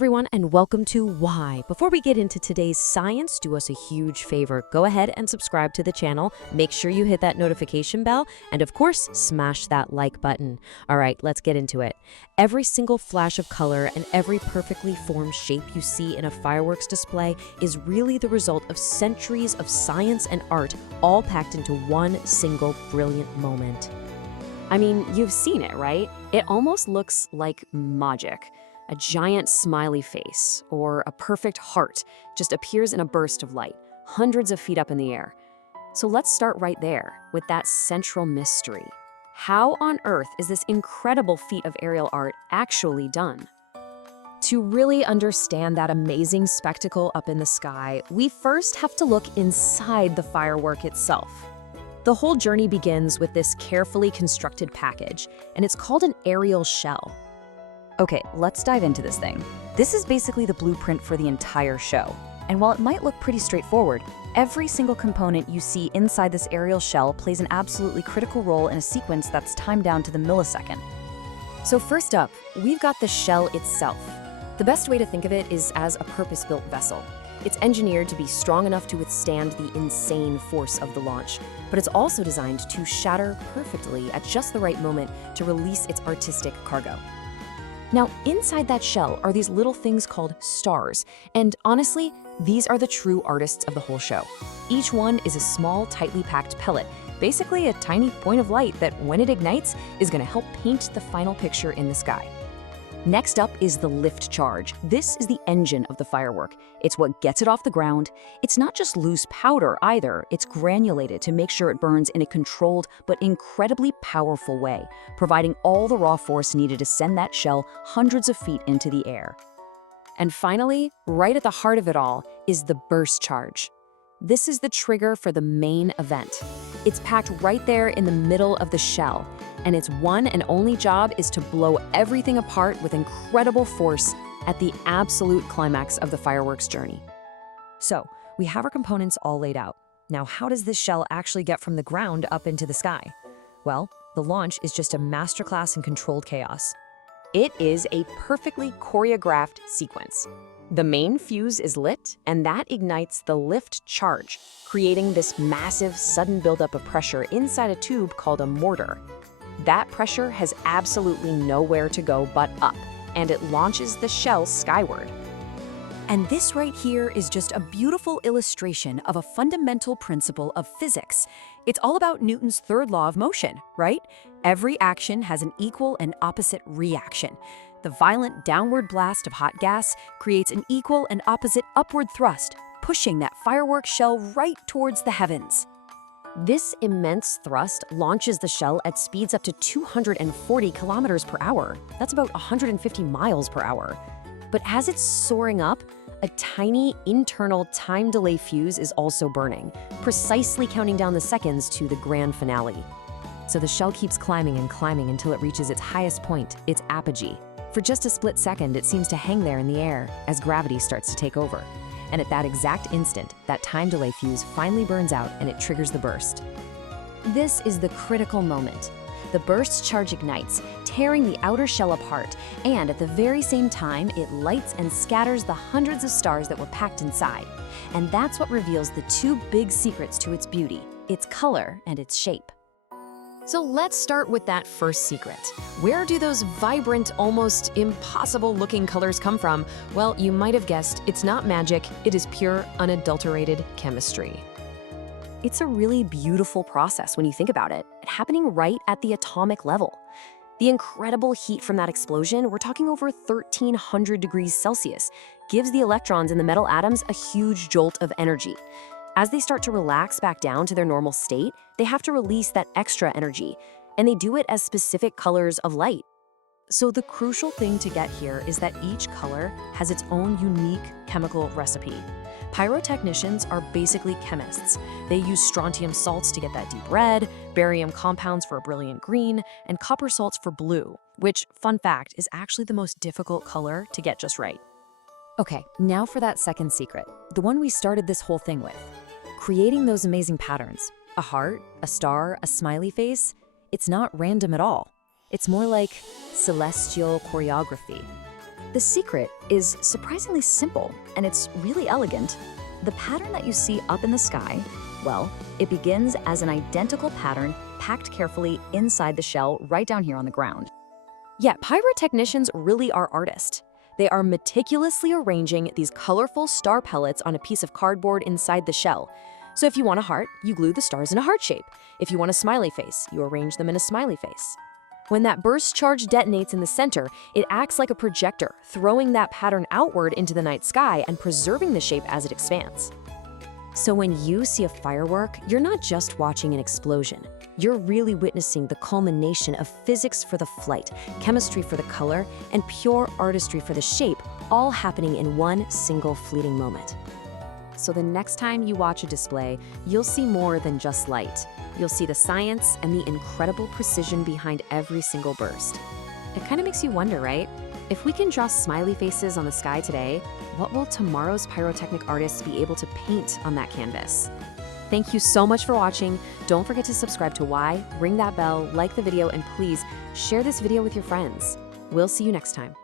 everyone, and welcome to Why. Before we get into today's science, do us a huge favor. Go ahead and subscribe to the channel. Make sure you hit that notification bell, and of course, smash that like button. All right, let's get into it. Every single flash of color and every perfectly formed shape you see in a fireworks display is really the result of centuries of science and art, all packed into one single brilliant moment. I mean, you've seen it, right? It almost looks like magic. A giant smiley face or a perfect heart just appears in a burst of light, hundreds of feet up in the air. So let's start right there with that central mystery. How on earth is this incredible feat of aerial art actually done? To really understand that amazing spectacle up in the sky, we first have to look inside the firework itself. The whole journey begins with this carefully constructed package, and it's called an aerial shell. Okay, let's dive into this thing. This is basically the blueprint for the entire show. And while it might look pretty straightforward, every single component you see inside this aerial shell plays an absolutely critical role in a sequence that's timed down to the millisecond. So first up, we've got the shell itself. The best way to think of it is as a purpose-built vessel. It's engineered to be strong enough to withstand the insane force of the launch, but it's also designed to shatter perfectly at just the right moment to release its artistic cargo. Now, inside that shell are these little things called stars, and honestly, these are the true artists of the whole show. Each one is a small, tightly packed pellet, basically a tiny point of light that, when it ignites, is going to help paint the final picture in the sky. Next up is the lift charge. This is the engine of the firework. It's what gets it off the ground. It's not just loose powder either. It's granulated to make sure it burns in a controlled but incredibly powerful way, providing all the raw force needed to send that shell hundreds of feet into the air. And finally, right at the heart of it all is the burst charge. This is the trigger for the main event. It's packed right there in the middle of the shell, and its one and only job is to blow everything apart with incredible force at the absolute climax of the fireworks journey. So, we have our components all laid out. Now, how does this shell actually get from the ground up into the sky? Well, the launch is just a masterclass in controlled chaos. It is a perfectly choreographed sequence. The main fuse is lit, and that ignites the lift charge, creating this massive, sudden buildup of pressure inside a tube called a mortar. That pressure has absolutely nowhere to go but up, and it launches the shell skyward. And this right here is just a beautiful illustration of a fundamental principle of physics. It's all about Newton's third law of motion, right? Every action has an equal and opposite reaction. The violent downward blast of hot gas creates an equal and opposite upward thrust, pushing that firework shell right towards the heavens. This immense thrust launches the shell at speeds up to 240 kilometers per hour. That's about 150 miles per hour. But as it's soaring up, a tiny internal time delay fuse is also burning, precisely counting down the seconds to the grand finale. So the shell keeps climbing and climbing until it reaches its highest point, its apogee. For just a split second, it seems to hang there in the air as gravity starts to take over. And at that exact instant, that time delay fuse finally burns out and it triggers the burst. This is the critical moment. The burst charge ignites, tearing the outer shell apart, and at the very same time, it lights and scatters the hundreds of stars that were packed inside. And that's what reveals the two big secrets to its beauty, its color and its shape. So let's start with that first secret. Where do those vibrant, almost impossible-looking colors come from? Well, you might have guessed, it's not magic, it is pure, unadulterated chemistry. It's a really beautiful process when you think about it, happening right at the atomic level. The incredible heat from that explosion, we're talking over 1,300 degrees Celsius, gives the electrons in the metal atoms a huge jolt of energy. As they start to relax back down to their normal state, they have to release that extra energy, and they do it as specific colors of light. So the crucial thing to get here is that each color has its own unique chemical recipe. Pyrotechnicians are basically chemists. They use strontium salts to get that deep red, barium compounds for a brilliant green, and copper salts for blue, which, fun fact, is actually the most difficult color to get just right. Okay, now for that second secret, the one we started this whole thing with. Creating those amazing patterns. A heart, a star, a smiley face. It's not random at all. It's more like celestial choreography. The secret is surprisingly simple, and it's really elegant. The pattern that you see up in the sky, well, it begins as an identical pattern packed carefully inside the shell right down here on the ground. Yeah, pyrotechnicians really are artists. They are meticulously arranging these colorful star pellets on a piece of cardboard inside the shell. So if you want a heart, you glue the stars in a heart shape. If you want a smiley face, you arrange them in a smiley face. When that burst charge detonates in the center, it acts like a projector, throwing that pattern outward into the night sky and preserving the shape as it expands. So when you see a firework, you're not just watching an explosion. You're really witnessing the culmination of physics for the flight, chemistry for the color, and pure artistry for the shape, all happening in one single fleeting moment. So the next time you watch a display, you'll see more than just light. You'll see the science and the incredible precision behind every single burst. It kind of makes you wonder, right? If we can draw smiley faces on the sky today, what will tomorrow's pyrotechnic artists be able to paint on that canvas? Thank you so much for watching. Don't forget to subscribe to Why, ring that bell, like the video, and please share this video with your friends. We'll see you next time.